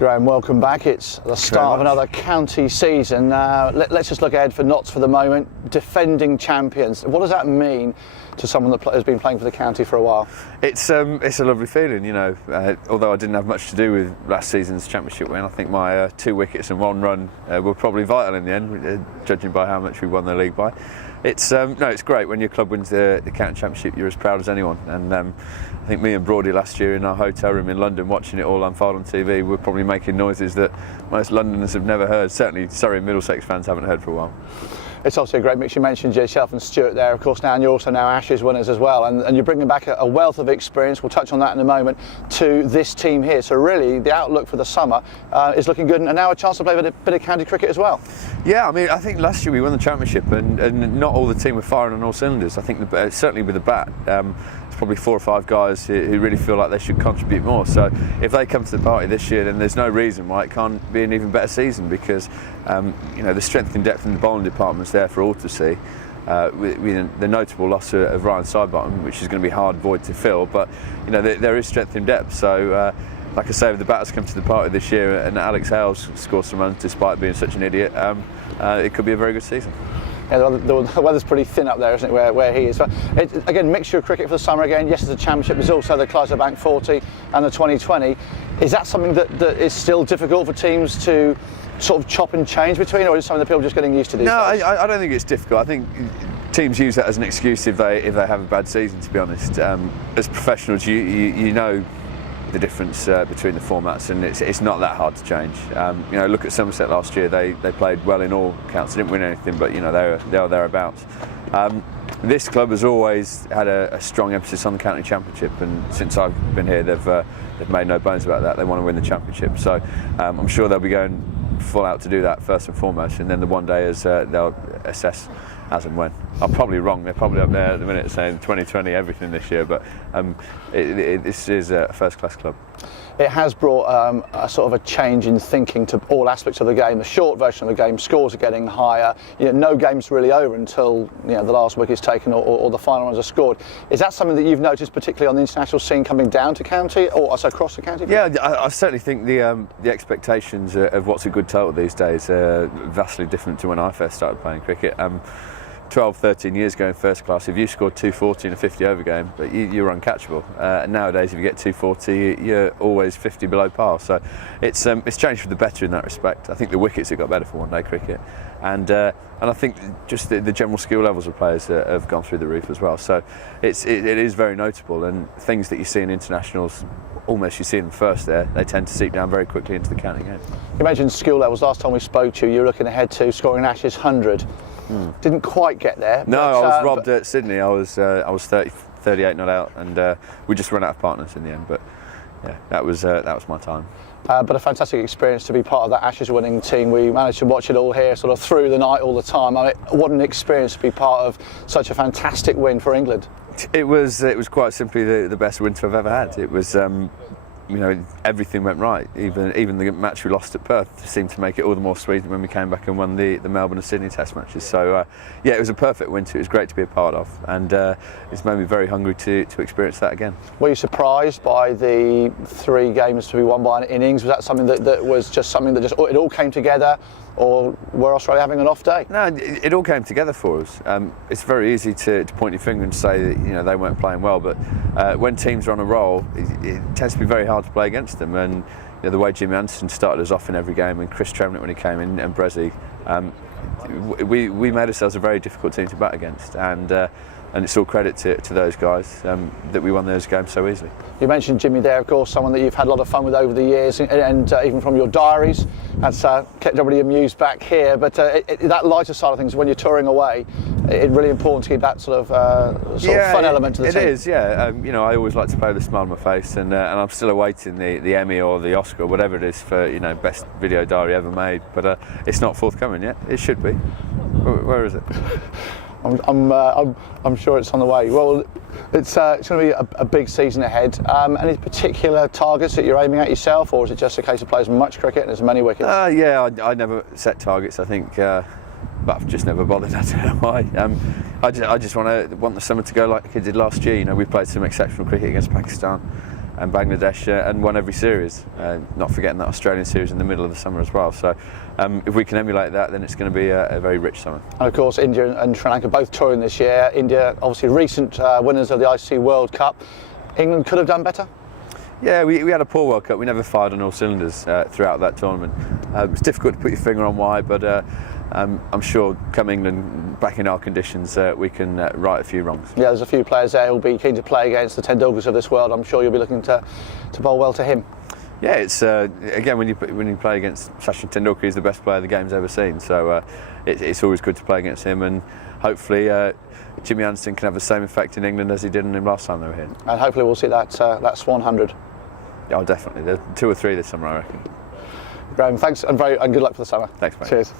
Graeme, welcome back. It's the start of another county season. Let's just look ahead for Notts for the moment. Defending champions. What does that mean to someone that has been playing for the county for a while? It's a lovely feeling, you know. Although I didn't have much to do with last season's championship win, I think my 2 wickets and 1 run were probably vital in the end, judging by how much we won the league by. It's great when your club wins the county championship. You're as proud as anyone, and I think me and Broady last year in our hotel room in London, watching it all unfold on TV, we're probably making noises that most Londoners have never heard. Certainly Surrey and Middlesex fans haven't heard for a while. It's obviously a great mix. You mentioned yourself and Stuart there, of course, now, and you're also now Ashes winners as well, and you're bringing back a wealth of experience, we'll touch on that in a moment, to this team here. So really the outlook for the summer is looking good, and now a chance to play a bit of county cricket as well. Yeah, I mean, I think last year we won the championship, and not all the team were firing on all cylinders. I think certainly with the bat, there's probably 4 or 5 guys who really feel like they should contribute more. So if they come to the party this year, then there's no reason why it can't be an even better season, because the strength and depth in the bowling department's there for all to see. With the notable loss of Ryan Sidebottom, which is going to be a hard void to fill, but there is strength in depth. So like I say, if the batters come to the party this year and Alex Hales scores some runs despite being such an idiot, it could be a very good season. Yeah, the weather's pretty thin up there, isn't it, where he is? But again, mixture of cricket for the summer again. Yes, it's a championship. There's also the Clydesdale 40 and the 2020. Is that something that is still difficult for teams to sort of chop and change between, or is it something that people are just getting used to these days? No, I don't think it's difficult. I think teams use that as an excuse if they have a bad season, to be honest. As professionals, you know the difference between the formats, and it's not that hard to change. Look at Somerset last year. They played well in all counts. They didn't win anything, but they were thereabouts. This club has always had a strong emphasis on the county championship, and since I've been here, they've made no bones about that. They want to win the championship, so I'm sure they'll be going full out to do that first and foremost, and then the one day as they'll assess as and when. I'm probably wrong. They're probably up there at the minute saying 2020 everything this year, but this is a first-class club. It has brought a sort of a change in thinking to all aspects of the game. The short version of the game, scores are getting higher. No game's really over until the last wicket's taken or the final runs are scored. Is that something that you've noticed, particularly on the international scene, coming down to county, or also across the county? Yeah, I certainly think the expectations of what's a good total these days are vastly different to when I first started playing cricket. 12, 13 years ago in first class, if you scored 240 in a 50 over game, you're uncatchable. Nowadays, if you get 240, you're always 50 below par. So it's changed for the better in that respect. I think the wickets have got better for one-day cricket, and I think just the general skill levels of players have gone through the roof as well. So it is very notable, and things that you see in internationals, almost you see them first there, they tend to seep down very quickly into the county game. You mentioned skill levels. Last time we spoke to you, you were looking ahead to scoring an Ashes 100. Didn't quite get there. No, I was robbed at Sydney. I was 38 not out, and we just ran out of partners in the end. But yeah, that was my time. But a fantastic experience to be part of that Ashes winning team. We managed to watch it all here, sort of through the night, all the time. I mean, what an experience to be part of such a fantastic win for England. It was quite simply the best winter I've ever had. It was. Everything went right. Even the match we lost at Perth seemed to make it all the more sweet when we came back and won the Melbourne and Sydney Test matches. So it was a perfect winter. It was great to be a part of, and it's made me very hungry to experience that again. Were you surprised by the 3 games to be won by an innings? Was that something that was just something that it all came together, or were Australia having an off day? No, it all came together for us. It's very easy to point your finger and say that they weren't playing well, but when teams are on a roll, it tends to be very hard to play against them. And the way Jimmy Anderson started us off in every game, and Chris Tremlett when he came in, and Brezzy, we made ourselves a very difficult team to bat against, and it's all credit to those guys that we won those games so easily. You mentioned Jimmy there, of course, someone that you've had a lot of fun with over the years, and even from your diaries, that's kept everybody amused back here. But that lighter side of things, when you're touring away, it's really important to keep that sort of fun element to the team. It is, yeah. I always like to play with a smile on my face, and I'm still awaiting the Emmy or the Oscar, or whatever it is, for best video diary ever made. But it's not forthcoming yet. It should be. Where is it? I'm sure it's on the way. Well, it's going to be a big season ahead. Any particular targets that you're aiming at yourself, or is it just a case of play as much cricket and as many wickets? I never set targets. I think, but I've just never bothered. I don't know why. I just want the summer to go like it did last year. We played some exceptional cricket against Pakistan. and Bangladesh, and won every series. Not forgetting that Australian series in the middle of the summer as well. So if we can emulate that, then it's going to be a very rich summer. And of course, India and Sri Lanka both touring this year. India, obviously recent winners of the ICC World Cup. England could have done better? Yeah, we had a poor World Cup. We never fired on all cylinders throughout that tournament. It's difficult to put your finger on why, but I'm sure come England back in our conditions, we can right a few wrongs. Yeah, there's a few players there who'll be keen to play against the Tendulkars of this world. I'm sure you'll be looking to bowl well to him. Yeah, it's again when you play against Sachin Tendulkar, he's the best player the game's ever seen. So it's always good to play against him, and hopefully Jimmy Anderson can have the same effect in England as he did in him last time they were here. And hopefully we'll see that Swann 100. Oh, definitely. There's 2 or 3 this summer, I reckon. Graeme, thanks and good luck for the summer. Thanks, mate. Cheers.